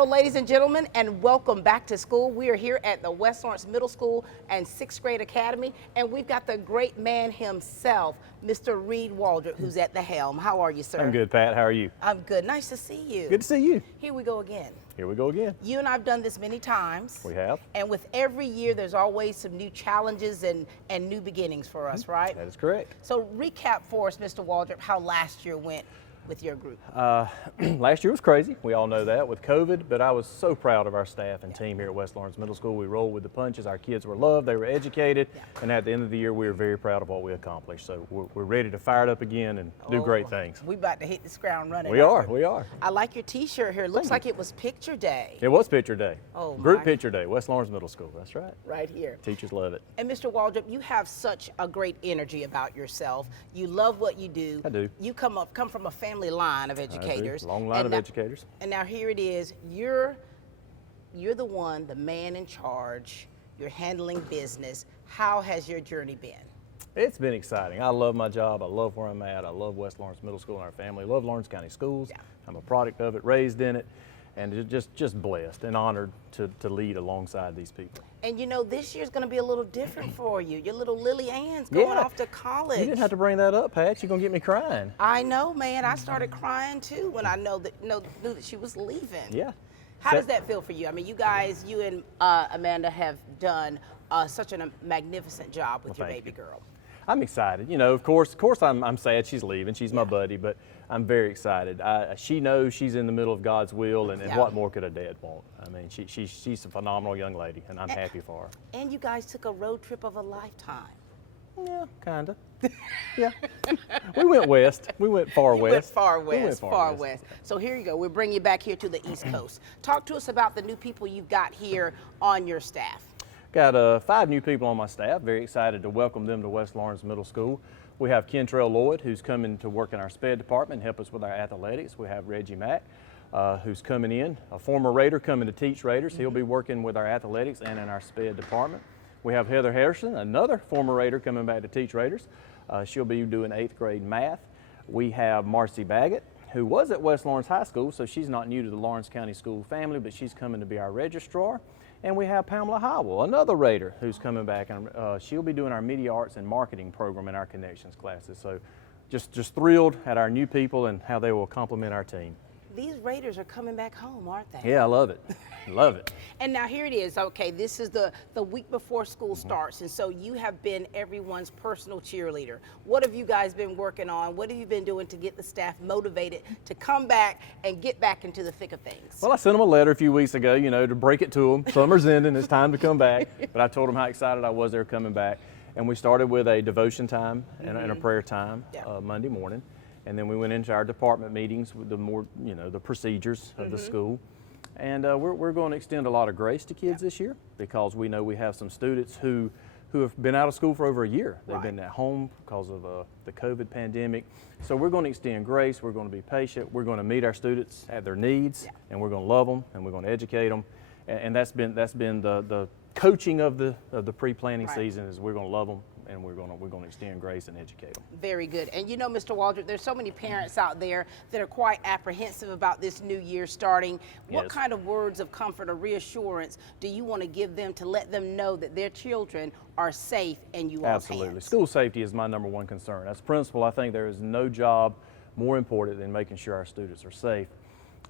Hello, ladies and gentlemen, and welcome back to school. We are here at the West Lawrence Middle School and 6th Grade Academy, and we've got the great man himself, Mr. Reed Waldrep, who's at the helm. How are you, sir? I'm good, Pat. How are you? I'm good. Nice to see you. Good to see you. Here we go again. Here we go again. You and I have done this many times. We have. And with every year, there's always some new challenges and new beginnings for us, right? That is correct. So recap for us, Mr. Waldrep, how last year went with your group. Last year was crazy. We all know that with COVID, but I was so proud of our staff and team here at West Lawrence Middle School. We rolled with the punches. Our kids were loved, they were educated, and at the end of the year, we were very proud of what we accomplished. So we're ready to fire it up again and do great things. We about to hit this ground running. We are. I like your t-shirt here. It looks like it was picture day. It was picture day. Oh, Group picture day, West Lawrence Middle School. That's right. Right here. Teachers love it. And Mr. Waldrep, you have such a great energy about yourself. You love what you do. I do. You come from a family line of educators. Long line of educators. And now here it is. You're the one, the man in charge. You're handling business. How has your journey been? It's been exciting. I love my job. I love where I'm at. I love West Lawrence Middle School and our family. I love Lawrence County Schools. Yeah. I'm a product of it, raised in it, and just blessed and honored to lead alongside these people. And you know, this year's going to be a little different for you. Your little Lily Ann's going off to college. You didn't have to bring that up, Pat. You're going to get me crying. I know, man. I started crying too when I knew that she was leaving. Yeah. How does that feel for you? I mean, you guys, you and Amanda have done such a magnificent job with your baby girl. I'm excited. You know, of course I'm sad she's leaving. She's my buddy, but I'm very excited. She knows she's in the middle of God's will, and what more could a dad want? I mean, she's a phenomenal young lady, and I'm happy for her. And you guys took a road trip of a lifetime. Yeah, kind of. Yeah. We went west. We went far west. Went far west. We went far west. So here you go. We'll bring you back here to the East Coast. Talk to us about the new people you've got here on your staff. Got 5 new people on my staff. Very excited to welcome them to West Lawrence Middle School. We have Kentrell Lloyd, who's coming to work in our SPED department and help us with our athletics. We have Reggie Mack, who's coming in, a former Raider coming to teach Raiders. He'll be working with our athletics and in our SPED department. We have Heather Harrison, another former Raider coming back to teach Raiders. She'll be doing 8th grade math. We have Marcy Baggett, who was at West Lawrence High School, so she's not new to the Lawrence County School family, but she's coming to be our registrar. And we have Pamela Howell, another Raider, who's coming back, and she'll be doing our media arts and marketing program in our connections classes. So just thrilled at our new people and how they will complement our team. These Raiders are coming back home, aren't they? Yeah, I love it. Love it. And now here it is. Okay, this is the week before school starts, and so you have been everyone's personal cheerleader. What have you guys been working on? What have you been doing to get the staff motivated to come back and get back into the thick of things? Well, I sent them a letter a few weeks ago, you know, to break it to them. Summer's ending, it's time to come back. But I told them how excited I was they were coming back. And we started with a devotion time and a prayer time Monday morning. And then we went into our department meetings with the more, you know, the procedures of the school. And we're going to extend a lot of grace to kids this year, because we know we have some students who have been out of school for over a year. They've been at home because of the COVID pandemic. So we're going to extend grace, we're going to be patient, we're going to meet our students at their needs, and we're going to love them, and we're going to educate them. And that's been the coaching of the pre-planning season, is we're going to love them, and we're going to extend grace and educate them. Very good. And you know, Mr. Waldrep, there's so many parents out there that are quite apprehensive about this new year starting. What kind of words of comfort or reassurance do you want to give them to let them know that their children are safe in you all's hands? Absolutely. School safety is my #1 concern. As a principal, I think there is no job more important than making sure our students are safe.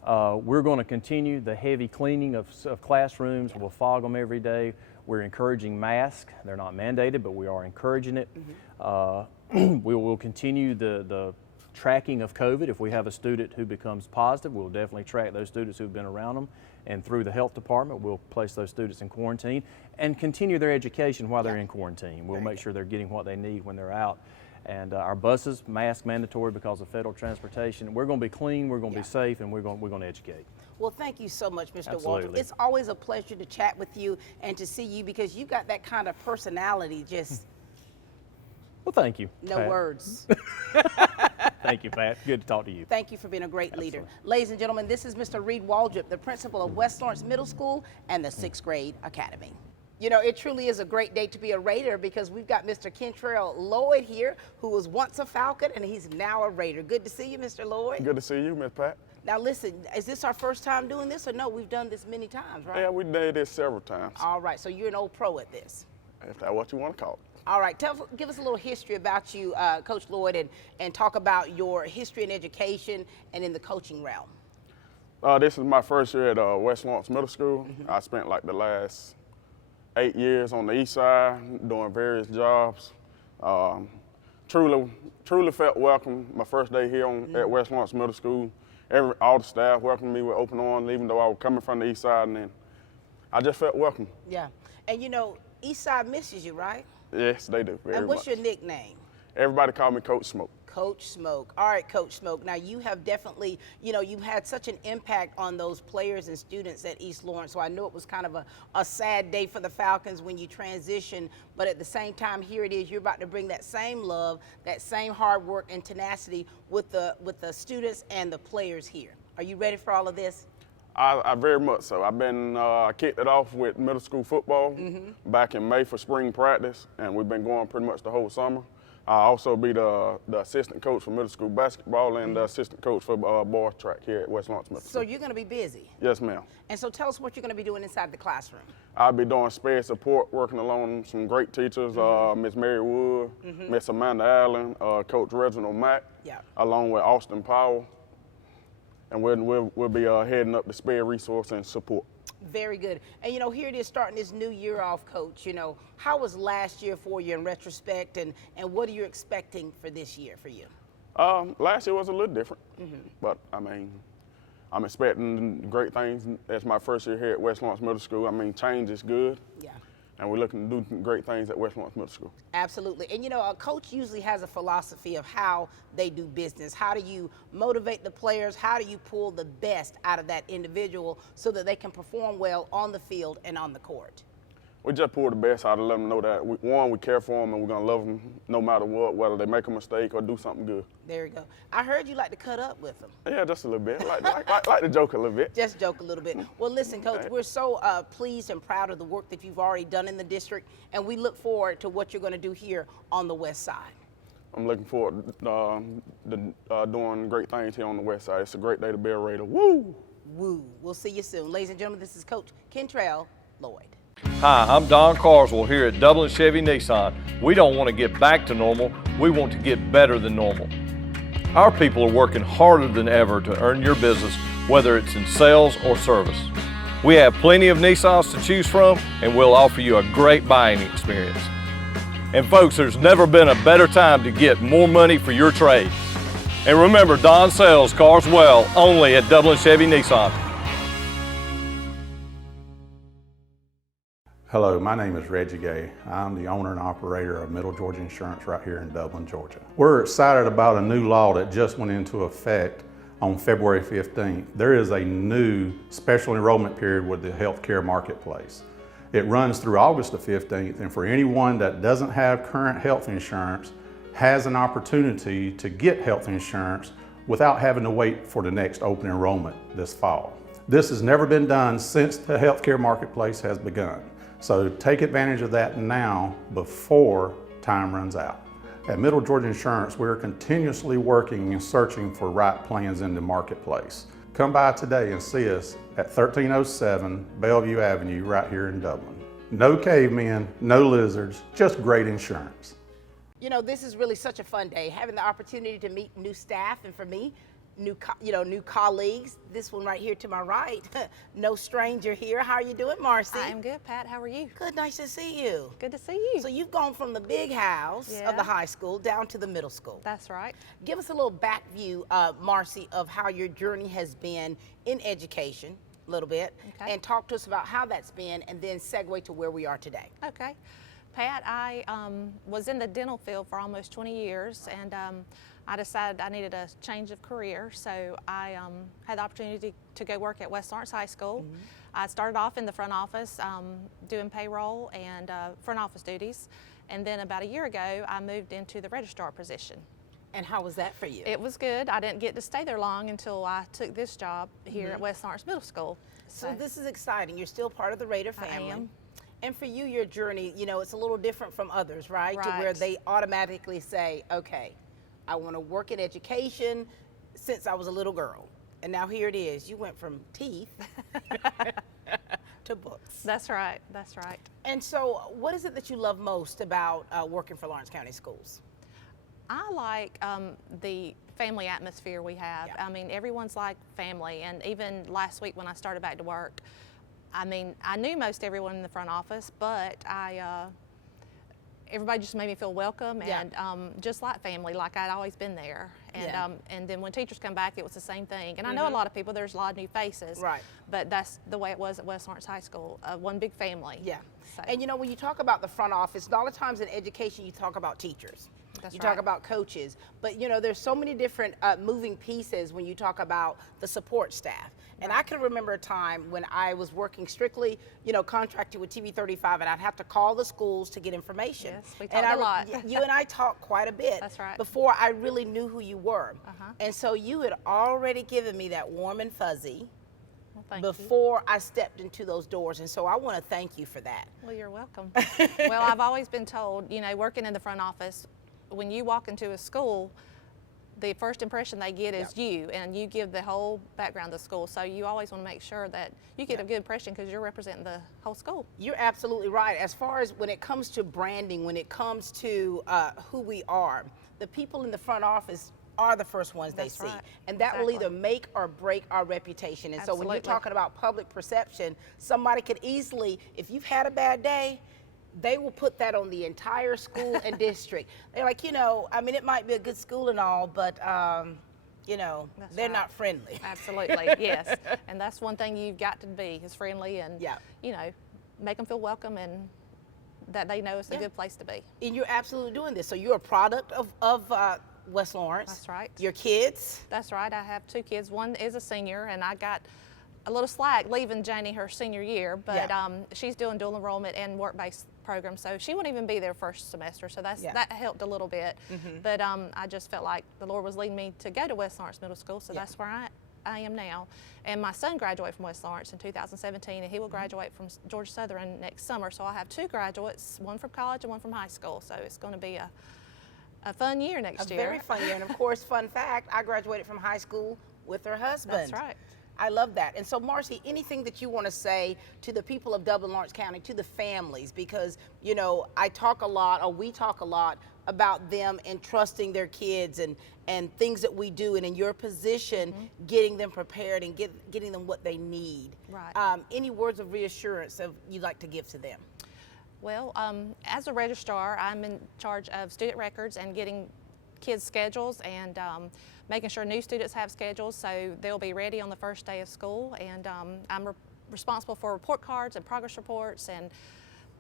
We're going to continue the heavy cleaning of classrooms. We'll fog them every day. We're encouraging masks. They're not mandated, but we are encouraging it. We will continue the tracking of COVID. If we have a student who becomes positive, we'll definitely track those students who've been around them. And through the health department, we'll place those students in quarantine and continue their education while they're in quarantine. We'll make sure they're getting what they need when they're out. And our buses, mask mandatory because of federal transportation. We're going to be clean, we're going to be safe, and we're going to educate. Well, thank you so much, Mr. Absolutely. Waldrep. It's always a pleasure to chat with you and to see you, because you've got that kind of personality, just Well, thank you, no Pat. words. Thank you, Pat. Good to talk to you. Thank you for being a great leader. Ladies and gentlemen, this is Mr. Reed Waldrep, the principal of West Lawrence Middle School and the 6th Grade Academy. You know, it truly is a great day to be a Raider, because we've got Mr. Kentrell Lloyd here, who was once a Falcon and he's now a Raider. Good to see you, Mr. Lloyd. Good to see you, Miss Pat. Now listen, is this our first time doing this or no? We've done this many times, right? Yeah, we did this several times. All right, so you're an old pro at this. If that's what you want to call it. All right, give us a little history about you, Coach Lloyd, and talk about your history in education and in the coaching realm. This is my first year at West Lawrence Middle School. I spent like the last 8 years on the east side doing various jobs. Truly felt welcome my first day here at West Lawrence Middle School. All the staff welcomed me with open arms, even though I was coming from the east side, and then I just felt welcome. Yeah, and you know, east side misses you, right? Yes, they do, very And what's much. your nickname? Everybody call me Coach Smoke. Coach Smoke. All right, Coach Smoke. Now you have definitely, you know, you've had such an impact on those players and students at East Lawrence. So I know it was kind of a sad day for the Falcons when you transitioned, but at the same time, here it is. You're about to bring that same love, that same hard work and tenacity with the students and the players here. Are you ready for all of this? I very much so. I've been kicked it off with middle school football back in May for spring practice, and we've been going pretty much the whole summer. I also be the assistant coach for middle school basketball and the assistant coach for boys track here at West Lawrence Middle School. So you're going to be busy. Yes, ma'am. And so tell us what you're going to be doing inside the classroom. I'll be doing sped support, working along some great teachers, Miss Mary Wood, Miss Amanda Allen, Coach Reginald Mack, along with Austin Powell. And we'll be heading up the sped resource and support. Very good. And, you know, here it is starting this new year off, Coach. You know, how was last year for you in retrospect, and what are you expecting for this year for you? Last year was a little different, but, I mean, I'm expecting great things. That's my first year here at West Lawrence Middle School. I mean, change is good. Yeah. And we're looking to do great things at West Lawrence Middle School. Absolutely. And, you know, a coach usually has a philosophy of how they do business. How do you motivate the players? How do you pull the best out of that individual so that they can perform well on the field and on the court? We just pull the best out of them, know that, we care for them and we're going to love them no matter what, whether they make a mistake or do something good. There you go. I heard you like to cut up with them. Yeah, just a little bit. Like to joke a little bit. Just joke a little bit. Well, listen, Coach, we're so pleased and proud of the work that you've already done in the district, and we look forward to what you're going to do here on the west side. I'm looking forward to doing great things here on the west side. It's a great day to be a Raider. Woo! Woo. We'll see you soon. Ladies and gentlemen, this is Coach Kentrell Lloyd. Hi, I'm Don Carswell here at Dublin Chevy Nissan. We don't want to get back to normal, we want to get better than normal. Our people are working harder than ever to earn your business, whether it's in sales or service. We have plenty of Nissans to choose from, and we'll offer you a great buying experience. And folks, there's never been a better time to get more money for your trade. And remember, Don sells cars well, only at Dublin Chevy Nissan. Hello, my name is Reggie Gay. I'm the owner and operator of Middle Georgia Insurance right here in Dublin, Georgia. We're excited about a new law that just went into effect on February 15th. There is a new special enrollment period with the healthcare marketplace. It runs through August the 15th, and for anyone that doesn't have current health insurance has an opportunity to get health insurance without having to wait for the next open enrollment this fall. This has never been done since the healthcare marketplace has begun. So take advantage of that now before time runs out. At Middle Georgia Insurance, we're continuously working and searching for right plans in the marketplace. Come by today and see us at 1307 Bellevue Avenue right here in Dublin. No cavemen, no lizards, just great insurance. You know, this is really such a fun day, having the opportunity to meet new staff, and for me, new colleagues. This one right here to my right, no stranger here. How are you doing, Marcy? I'm good, Pat. How are you? Good, nice to see you. Good to see you. So you've gone from the big house of the high school down to the middle school. That's right. Give us a little back view, Marcy, of how your journey has been in education, a little bit, and talk to us about how that's been, and then segue to where we are today. Okay. Pat, I was in the dental field for almost 20 years, and I decided I needed a change of career, so I had the opportunity to go work at West Lawrence High School. I started off in the front office doing payroll and front office duties, and then about a year ago I moved into the registrar position. And how was that for you? It was good. I didn't get to stay there long until I took this job here at West Lawrence Middle School. So this is exciting. You're still part of the Raider family. I am. And for you, your journey, you know, it's a little different from others, right? To where they automatically say, okay, I want to work in education since I was a little girl. And now here it is. You went from teeth to books. That's right. That's right. And so what is it that you love most about working for Lawrence County Schools? I like the family atmosphere we have. Yeah. I mean, everyone's like family. And even last week when I started back to work, I mean, I knew most everyone in the front office, but everybody just made me feel welcome and just like family, like I'd always been there. And and then when teachers come back, it was the same thing. And I know a lot of people, there's a lot of new faces. Right. But that's the way it was at West Lawrence High School, one big family. Yeah. So. And you know, when you talk about the front office, a lot of times in education, you talk about teachers. That's you right. talk about coaches, but you know, there's so many different moving pieces when you talk about the support staff. And I can remember a time when I was working strictly, you know, contracted with TV 35, and I'd have to call the schools to get information. Yes, we talked a lot. You and I talked quite a bit. That's right. Before I really knew who you were. And so you had already given me that warm and fuzzy Well, thank you. before I stepped into those doors. And so I want to thank you for that. Well, you're welcome. Well, I've always been told, you know, working in the front office, when you walk into a school, the first impression they get is you, and you give the whole background of the school. So you always want to make sure that you get a good impression because you're representing the whole school. You're absolutely right. As far as when it comes to branding, when it comes to who we are, the people in the front office are the first ones they see. right. And that will Exactly. either make or break our reputation. And so when you're Absolutely. talking about public perception, somebody could easily, if you've had a bad day, they will put that on the entire school and district. They're like, you know, I mean, it might be a good school and all, but, you know, That's they're right. not friendly. Absolutely, yes. And that's one thing you've got to be, is friendly and, you know, make them feel welcome and that they know it's a good place to be. And you're absolutely doing this. So you're a product of West Lawrence. That's right. Your kids. That's right. I have 2 kids. One is a senior, and I got a little slack leaving Janie her senior year, but she's doing dual enrollment and work-based program, so she wouldn't even be there first semester, so that helped a little bit. But I just felt like the Lord was leading me to go to West Lawrence Middle School, so that's where I am now. And my son graduated from West Lawrence in 2017, and he will graduate from Georgia Southern next summer, so I'll have 2 graduates, one from college and one from high school, so it's going to be a fun year next year. A very fun year. And of course, fun fact, I graduated from high school with her husband. That's right. I love that. And so, Marcy, anything that you want to say to the people of Dublin, Lawrence County, to the families, because, you know, I talk a lot, or we talk a lot about them entrusting their kids and things that we do, and in your position, getting them prepared and getting them what they need. Right. Any words of reassurance you'd like to give to them? Well, as a registrar, I'm in charge of student records and getting kids' schedules and making sure new students have schedules so they'll be ready on the first day of school. And I'm responsible for report cards and progress reports and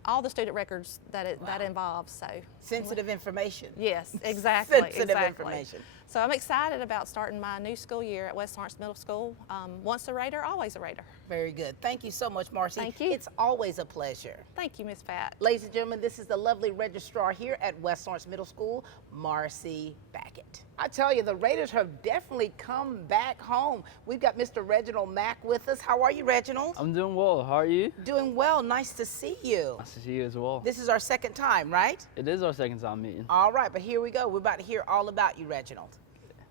all the student records that involves. So Sensitive information. yes, exactly. Sensitive information. So I'm excited about starting my new school year at West Lawrence Middle School. Once a Raider, always a Raider. Very good. Thank you so much, Marcy. Thank you. It's always a pleasure. Thank you, Miss Pat. Ladies and gentlemen, this is the lovely registrar here at West Lawrence Middle School, Marcy Backett. I tell you, the Raiders have definitely come back home. We've got Mr. Reginald Mack with us. How are you, Reginald? I'm doing well. How are you? Doing well. Nice to see you. Nice to see you as well. This is our second time, right? It is our second time meeting. All right, but here we go. We're about to hear all about you, Reginald.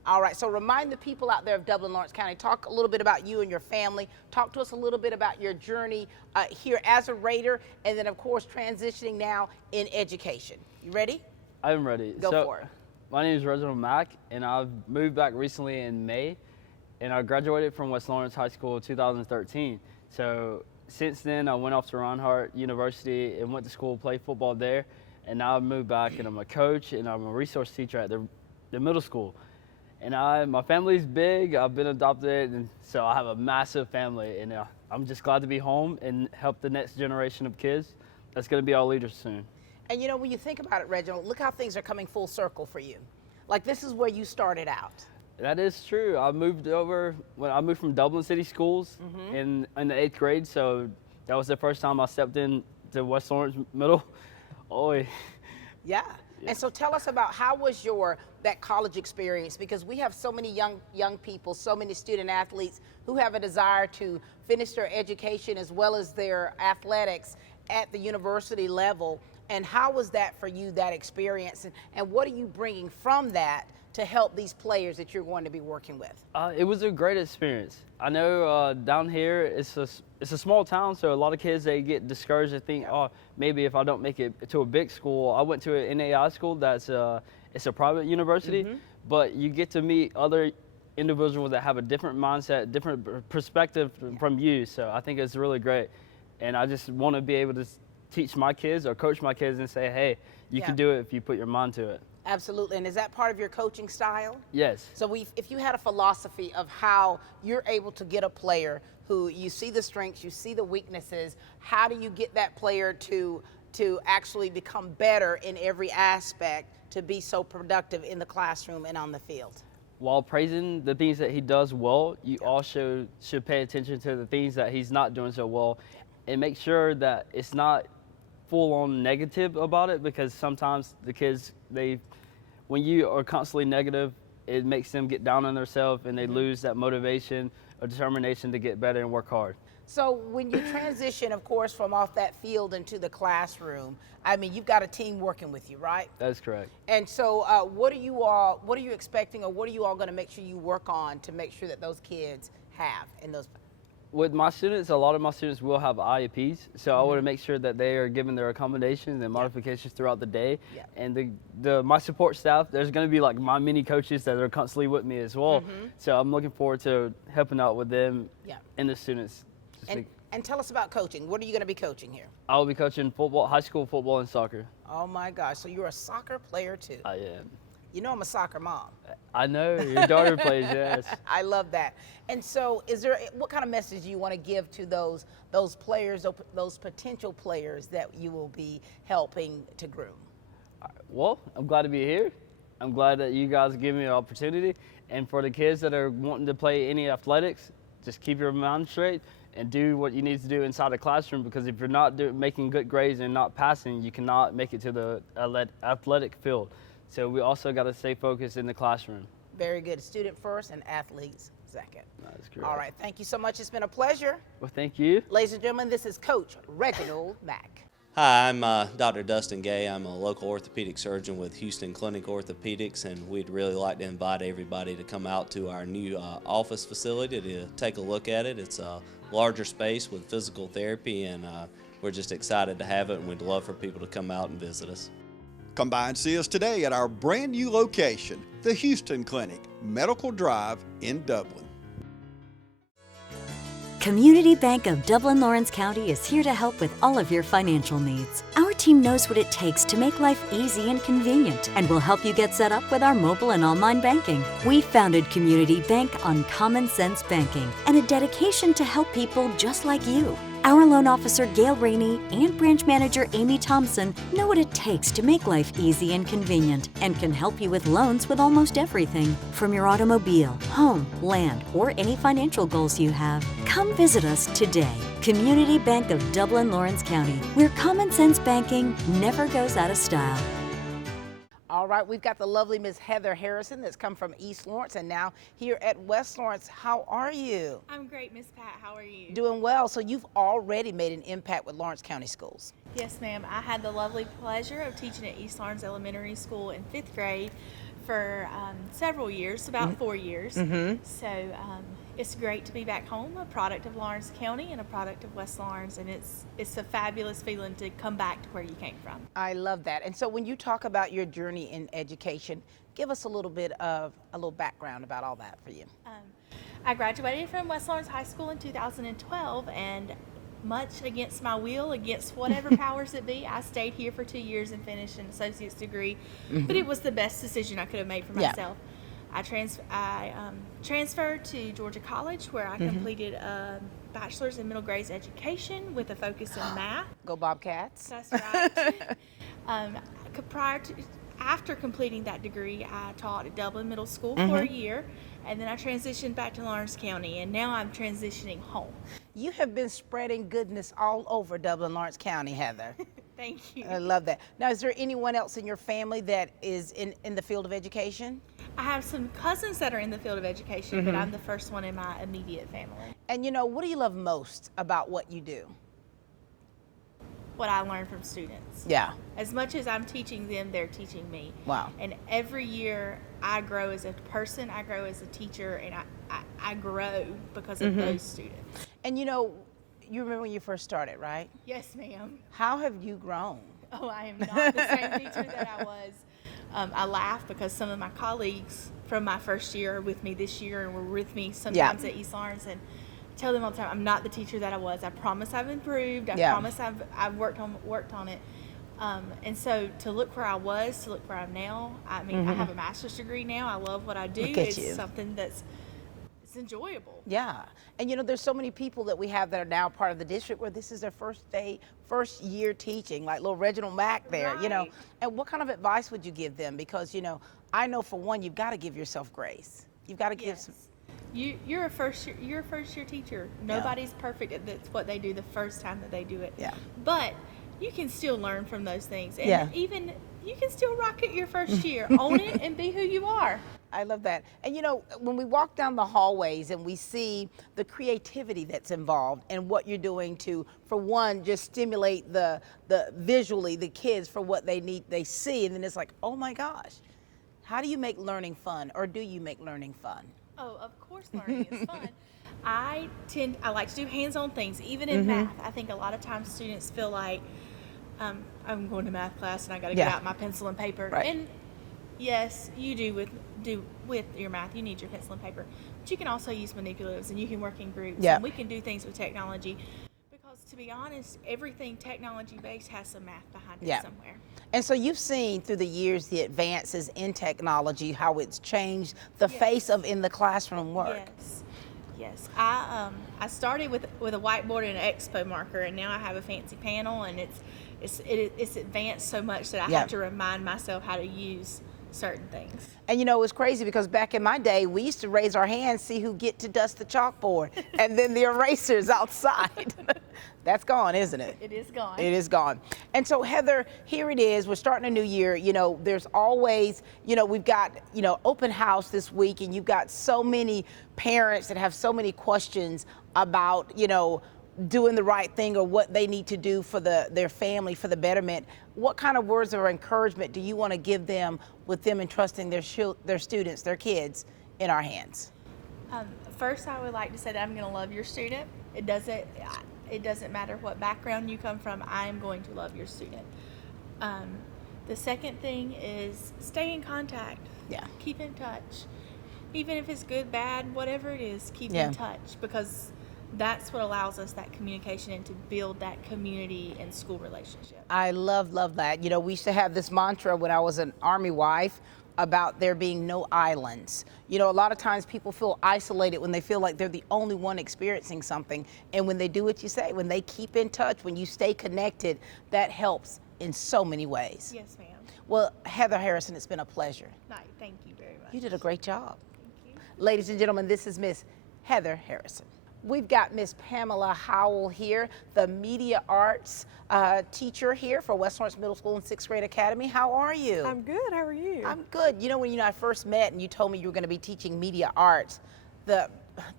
All right, so remind the people out there of Dublin, Lawrence County, talk a little bit about you and your family. Talk to us a little bit about your journey here as a Raider, and then, of course, transitioning now in education. You ready? I'm ready. Go for it. My name is Reginald Mack, and I've moved back recently in May, and I graduated from West Lawrence High School in 2013. So since then, I went off to Reinhardt University and went to school, played football there, and now I've moved back, and I'm a coach, and I'm a resource teacher at the middle school. And my family's big. I've been adopted, and so I have a massive family. And I'm just glad to be home and help the next generation of kids that's going to be our leaders soon. And you know, when you think about it, Reginald, look how things are coming full circle for you. Like, this is where you started out. That is true. I moved from Dublin City Schools in the 8th grade, so that was the first time I stepped in to West Lawrence Middle. Oh, Yeah. And so tell us about how was that college experience, because we have so many young people, so many student athletes who have a desire to finish their education as well as their athletics at the university level. And how was that for you, that experience? And what are you bringing from that to help these players that you're going to be working with? It was a great experience. I know down here it's a small town, so a lot of kids, they get discouraged and think, oh, maybe if I don't make it to a big school. I went to an NAI school that's it's a private university, but you get to meet other individuals that have a different mindset, different perspective from you. So I think it's really great, and I just want to be able to teach my kids or coach my kids and say, hey, you can do it if you put your mind to it. Absolutely. And is that part of your coaching style? Yes. So if you had a philosophy of how you're able to get a player who you see the strengths, you see the weaknesses, how do you get that player to actually become better in every aspect to be so productive in the classroom and on the field? While praising the things that he does well, you also should pay attention to the things that he's not doing so well and make sure that it's not full on negative about it, because sometimes the kids, when you are constantly negative, it makes them get down on themselves and they lose that motivation or determination to get better and work hard. So when you transition, of course, from off that field into the classroom, I mean, you've got a team working with you, right? That's correct. And so what are you expecting, or what are you all going to make sure you work on to make sure that those kids have in those? With my students, a lot of my students will have IEPs, so I want to make sure that they are given their accommodations and modifications throughout the day. And my support staff, there's going to be like my mini coaches that are constantly with me as well. So I'm looking forward to helping out with them and the students. And tell us about coaching. What are you going to be coaching here? I will be coaching football, high school football and soccer. Oh my gosh, so you're a soccer player too? I am. You know I'm a soccer mom. I know, your daughter plays, yes. I love that. And so what kind of message do you want to give to those players, those potential players that you will be helping to groom? Well, I'm glad to be here. I'm glad that you guys give me an opportunity. And for the kids that are wanting to play any athletics, just keep your mind straight and do what you need to do inside the classroom, because if you're not making good grades and not passing, you cannot make it to the athletic field. So we also got to stay focused in the classroom. Very good. Student first and athletes second. That's correct. All right. Thank you so much. It's been a pleasure. Well, thank you. Ladies and gentlemen, this is Coach Reginald Mack. Hi, I'm Dr. Dustin Gay. I'm a local orthopedic surgeon with Houston Clinic Orthopedics, and we'd really like to invite everybody to come out to our new office facility to take a look at it. It's a larger space with physical therapy, and we're just excited to have it, and we'd love for people to come out and visit us. Come by and see us today at our brand new location, the Houston Clinic, Medical Drive in Dublin. Community Bank of Dublin Lawrence County is here to help with all of your financial needs. Our team knows what it takes to make life easy and convenient, and will help you get set up with our mobile and online banking. We founded Community Bank on common sense banking and a dedication to help people just like you. Our loan officer Gail Rainey and branch manager Amy Thompson know what it takes to make life easy and convenient, and can help you with loans with almost everything, from your automobile, home, land, or any financial goals you have. Come visit us today. Community Bank of Dublin Lawrence County, where common sense banking never goes out of style. All right, we've got the lovely Miss Heather Harrison that's come from East Lawrence and now here at West Lawrence. How are you? I'm great, Miss Pat. How are you? Doing well. So you've already made an impact with Lawrence County Schools. Yes, ma'am. I had the lovely pleasure of teaching at East Lawrence Elementary School in 5th grade for several years, about 4 years. So it's great to be back home, a product of Lawrence County and a product of West Lawrence, and it's a fabulous feeling to come back to where you came from. I love that. And so when you talk about your journey in education, give us a little background about all that for you. I graduated from West Lawrence High School in 2012, and much against my will, against whatever powers it be, I stayed here for 2 years and finished an associate's degree. But it was the best decision I could have made for myself. I transferred to Georgia College, where I completed a bachelor's in middle grades education with a focus in math. Go Bobcats. That's right. After completing that degree, I taught at Dublin Middle School for a year, and then I transitioned back to Lawrence County, and now I'm transitioning home. You have been spreading goodness all over Dublin Lawrence County, Heather. Thank you. I love that. Now, is there anyone else in your family that is in the field of education? I have some cousins that are in the field of education, but I'm the first one in my immediate family. And you know, what do you love most about what you do? What I learn from students. Yeah. As much as I'm teaching them, they're teaching me. Wow. And every year I grow as a person, I grow as a teacher, and I grow because of those students. And you know, you remember when you first started, right? Yes, ma'am. How have you grown? Oh, I am not the same teacher that I was. I laugh because some of my colleagues from my first year are with me this year and were with me sometimes at East Lawrence, and tell them all the time, I'm not the teacher that I was. I promise I've improved. I promise I've worked on it. And so to look where I was, to look where I'm now, I mean, I have a master's degree now. I love what I do. It's something that's enjoyable. Yeah. And you know, there's so many people that we have that are now part of the district where this is their first year teaching, like little Reginald Mack there, you know. And what kind of advice would you give them? Because, you know, I know for one, you've got to give yourself grace. You've got to give some. You're a first year teacher. Nobody's perfect at what they do the first time that they do it. Yeah. But you can still learn from those things. And even you can still rock it your first year. Own it and be who you are. I love that. And you know, when we walk down the hallways and we see the creativity that's involved and what you're doing to, for one, just stimulate the visually the kids for what they see, and then it's like, oh my gosh, how do you make learning fun, or do you make learning fun? Oh, of course learning is fun. I like to do hands-on things, even in math. I think a lot of times students feel like I'm going to math class and I got to get out my pencil and paper. Right. And yes, you do with your math, you need your pencil and paper. But you can also use manipulatives, and you can work in groups. And we can do things with technology. Because to be honest, everything technology-based has some math behind it somewhere. And so you've seen through the years the advances in technology, how it's changed the face of in the classroom work. Yes. I started with a whiteboard and an expo marker, and now I have a fancy panel, and it's advanced so much that I have to remind myself how to use certain things. And you know, it's crazy because back in my day, we used to raise our hands, see who get to dust the chalkboard, and then the erasers outside. That's gone, isn't it? It is gone. It is gone. And so, Heather, here it is. We're starting a new year. You know, there's always, you know, we've got, you know, open house this week, and you've got so many parents that have so many questions about, you know, doing the right thing or what they need to do for their family, for the betterment. What kind of words of encouragement do you want to give them with them entrusting their students, their kids, in our hands? First, I would like to say that I'm going to love your student. It doesn't matter what background you come from. I am going to love your student. The second thing is stay in contact. Yeah. Keep in touch. Even if it's good, bad, whatever it is, keep in touch, because that's what allows us that communication and to build that community and school relationship. I love that. You know, we used to have this mantra when I was an Army wife about there being no islands. You know, a lot of times people feel isolated when they feel like they're the only one experiencing something. And when they do what you say, when they keep in touch, when you stay connected, that helps in so many ways. Yes, ma'am. Well, Heather Harrison, it's been a pleasure. Thank you very much. You did a great job. Thank you. Ladies and gentlemen, this is Miss Heather Harrison. We've got Miss Pamela Howell here, the media arts teacher here for West Lawrence Middle School and 6th Grade Academy. How are you? I'm good. How are you? I'm good. You know, when you and I first met and you told me you were going to be teaching media arts, the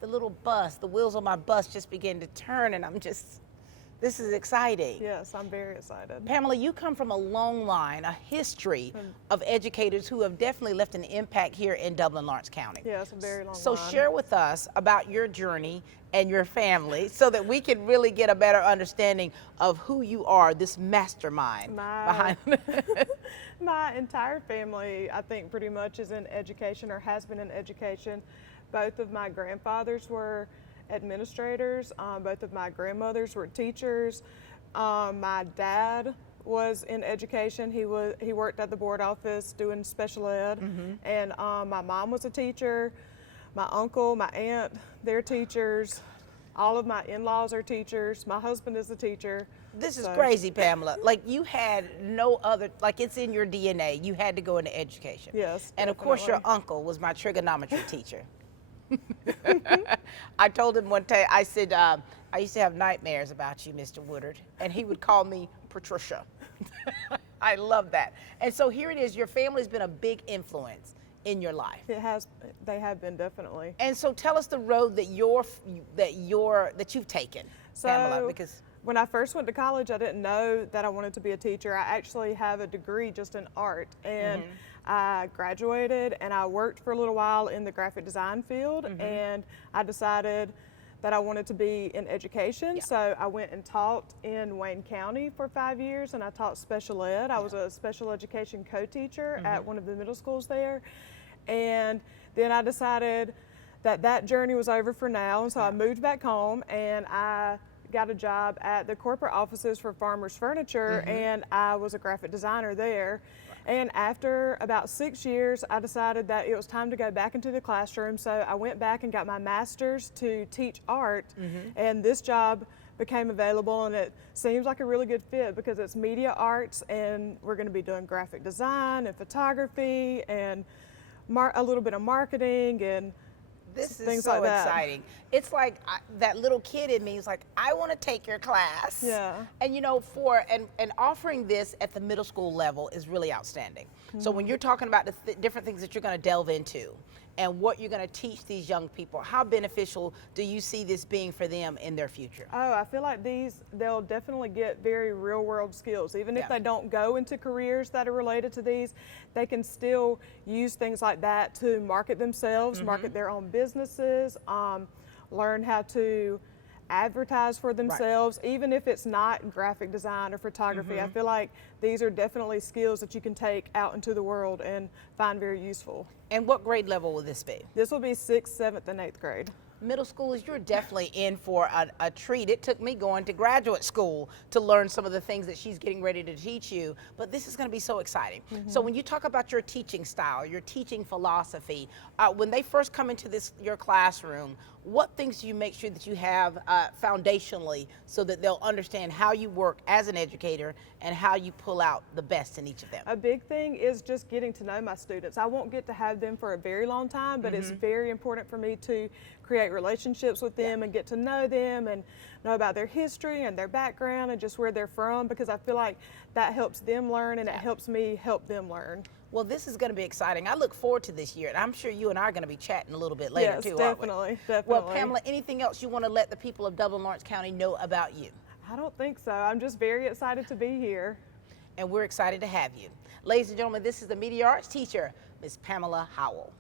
little bus, the wheels on my bus just began to turn, and this is exciting. Yes, I'm very excited. Pamela, you come from a long line, a history of educators who have definitely left an impact here in Dublin-Lawrence County. Yes, a very long So line. share with us about your journey and your family so that we can really get a better understanding of who you are, this mastermind behind. My entire family, I think, pretty much is in education or has been in education. Both of my grandfathers were administrators. Both of my grandmothers were teachers. My dad was in education. He worked at the board office doing special ed. And my mom was a teacher. My uncle, my aunt, they're teachers. All of my in-laws are teachers. My husband is a teacher. This is crazy, Pamela. Like, you had no other, like, it's in your DNA. You had to go into education. Yes, And of course, your definitely. uncle was my trigonometry teacher. I told him one day, I said, I used to have nightmares about you, Mr. Woodard, and he would call me Patricia. I love that. And so here it is, your family's been a big influence in your life. They have been, definitely. And so tell us the road that you've taken, Pamela, because When I first went to college, I didn't know that I wanted to be a teacher. I actually have a degree just in art, and I graduated and I worked for a little while in the graphic design field, and I decided that I wanted to be in education. So I went and taught in Wayne County for 5 years, and I taught special ed. I was a special education co-teacher at one of the middle schools there. And then I decided that that journey was over for now, and so I moved back home and I got a job at the corporate offices for Farmers Furniture, and I was a graphic designer there. And after about 6 years, I decided that it was time to go back into the classroom, so I went back and got my master's to teach art, and this job became available, and it seems like a really good fit because it's media arts, and we're going to be doing graphic design and photography and a little bit of marketing and this is things so like that. exciting. It's like that little kid in me is like, I want to take your class. Yeah. And you know, and offering this at the middle school level is really outstanding. So when you're talking about the different things that you're going to delve into and what you're going to teach these young people, how beneficial do you see this being for them in their future? Oh, I feel like they'll definitely get very real world skills. Even if they don't go into careers that are related to these, they can still use things like that to market themselves, market their own businesses, learn how to advertise for themselves, even if it's not graphic design or photography. I feel like these are definitely skills that you can take out into the world and find very useful. And what grade level will this be? This will be 6th, 7th, and 8th grade. Middle schoolers, you're definitely in for a treat. It took me going to graduate school to learn some of the things that she's getting ready to teach you, but this is going to be so exciting. So when you talk about your teaching style, your teaching philosophy, when they first come into your classroom, what things do you make sure that you have foundationally so that they'll understand how you work as an educator and how you pull out the best in each of them? A big thing is just getting to know my students. I won't get to have them for a very long time, but it's very important for me to create relationships with them and get to know them and know about their history and their background and just where they're from, because I feel like that helps them learn and it helps me help them learn. Well, this is going to be exciting. I look forward to this year, and I'm sure you and I are going to be chatting a little bit later too, aren't we? Definitely. Well, Pamela, anything else you want to let the people of Dublin Lawrence County know about you? I don't think so. I'm just very excited to be here. And we're excited to have you. Ladies and gentlemen, this is the media arts teacher, Ms. Pamela Howell.